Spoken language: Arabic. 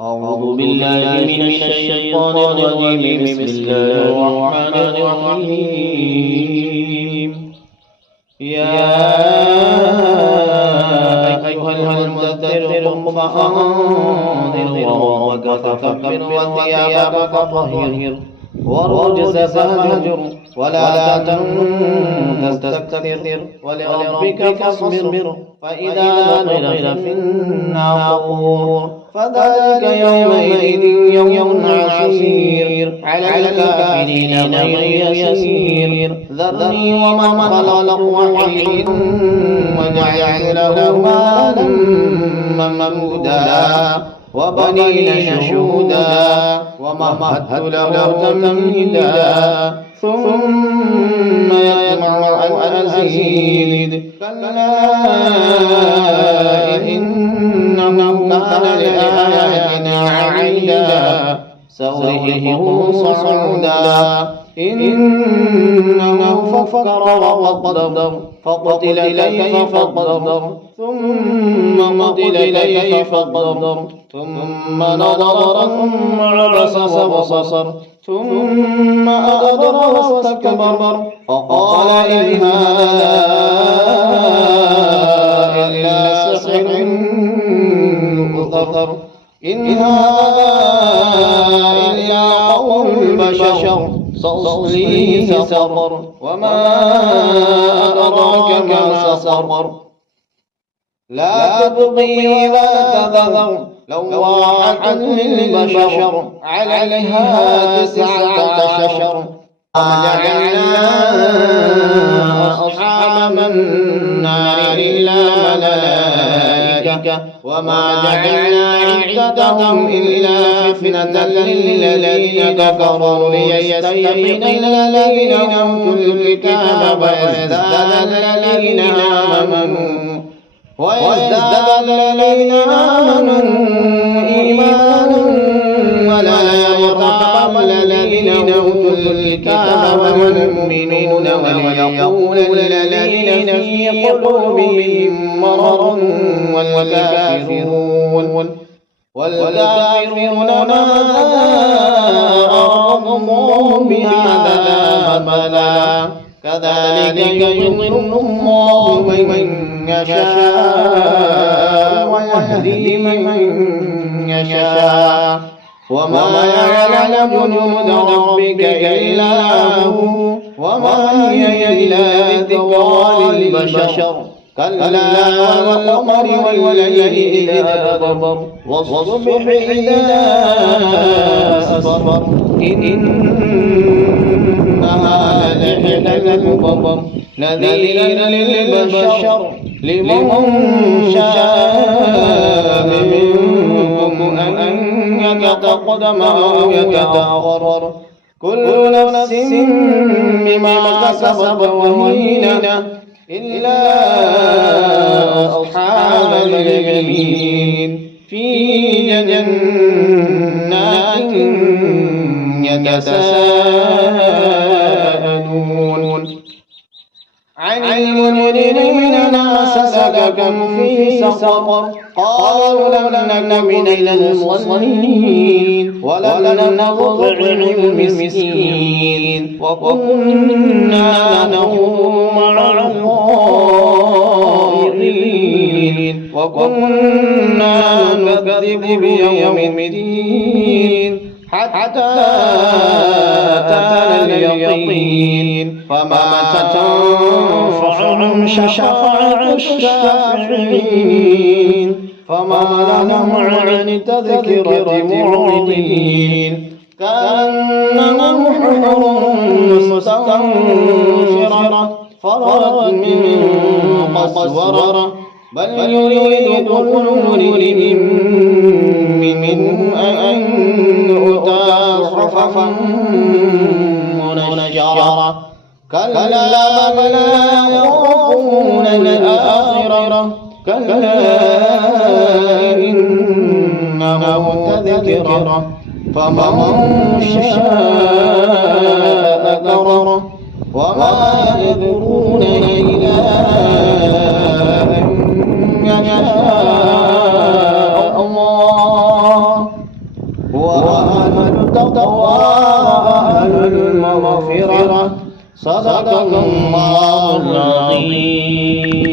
أعوذ بالله من الشيطان الرجيم. بسم الله الرحمن الرحيم. يا أيها المدثر قم فأنذر وربك فكبر وثيابك فطهر والرجز فاهجر ولا تمنن تستكثر ولربك فاصبر فإذا نقر في الناقور فذلك يومئذ يوم عسير على الكافرين غير يسير. ذرني ومن خلقت وحيدا وجعلت له مالا ممدودا وبنين شهودا ومهدت له تمهيدا ثم يطمع أن أزيد كلا إنه كان لآياتنا عنيدا سأرهقه صعودا إنه فكر وقدر فقتل كيف قدر ثم قتل كيف قدر ثم نظر ثم عبس وبصر ثم أدبر واستكبر فقال إن هذا إلا سحر يؤثر إن هذا إلا قول البشر سأصليه سقر وما أدراك ما سقر لا تبقي ولا تذر لواحة للبشر عليها 19 وجعلنا أصحاب النار إلا ملائكة وما جعلنا عدتهم إلا فتنة للذين كفروا ليستيقن الذين أوتوا الكتاب ويزداد الذين آمنوا إيمانا ولا يرتاب الذين أوتوا الكتاب والمؤمنون ويقول الذين في قلوبهم مرض والكافرون ماذا أراد الله بهذا مثلا كذلك يضل الله من يشاء ويهدي من يشاء وما يعلم جنود ربك إلا هو وما هي إلا ذكرى للبشر كلا والقمر والليل إذا أدبر والصبح إذا أسفر إنها لإحدى الكبر نذيرا للبشر لمن شاء منكم أن يتقدم أو يتأخر كل نفس بما كسبت رهينة إلا أصحاب اليمين في جنات يتساءلون عن المجرمين ما سلككم في سقر قالوا لم نك من المصلين ولم نطعم المسكين وكنا نخوض مع الخائضين وكنا نكذب بيوم الدين حتى أتانا اليقين فما تنفعهم شفاعة الشافعين فما لهم عن التذكرة معرضين كأنهم حمر مستنفرة فرت من قسورة بل يريد كل امرئ منهم أن يؤتى صحفا منشرة كلا بل يخافون الآخرة كلا إنه تذكرة فمن شاء ذكره وما يذكرون إلا أن يشاء الله التقوى وأهل المغفرة. صدق الله العظيم.